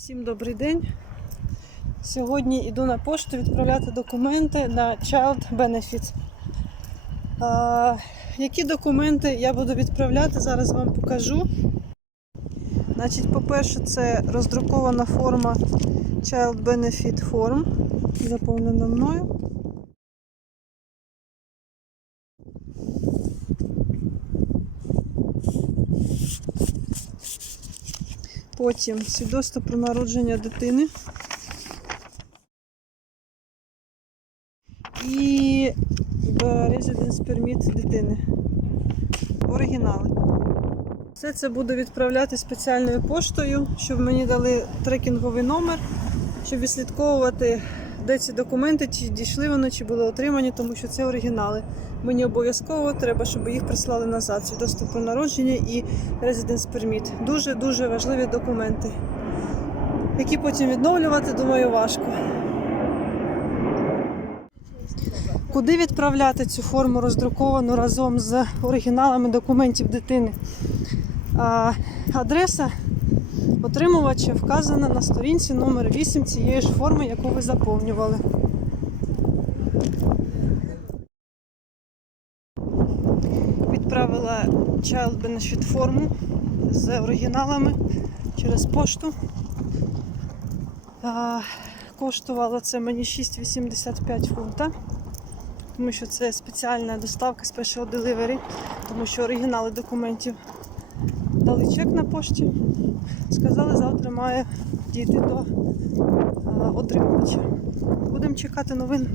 Всім добрий день. Сьогодні йду на пошту відправляти документи на Child Benefits. А, які документи я буду відправляти, зараз вам покажу. Значить, по-перше, це роздрукована форма Child Benefit Form, заповнена мною. Потім свідоцтво про народження дитини. І Residence Permit дитини. Оригінали. Все це буду відправляти спеціальною поштою, щоб мені дали трекінговий номер, щоб відслідковувати, де ці документи, чи дійшли вони, чи були отримані, тому що це оригінали. Мені обов'язково треба, щоб їх прислали назад. Свідоцтво про народження і Residence Permit. Дуже-дуже важливі документи, які потім відновлювати, думаю, важко. Куди відправляти цю форму роздруковану разом з оригіналами документів дитини? А, адреса отримувача вказана на сторінці номер 8 цієї ж форми, яку ви заповнювали. Відправила Child Benefit форму з оригіналами через пошту. Коштувало це мені 6,85 фунта тому що це спеціальна доставка Special Delivery, тому що оригінали документів дали чек на пошті. Сказали, завтра має дійти до отримувача. Будемо чекати новин.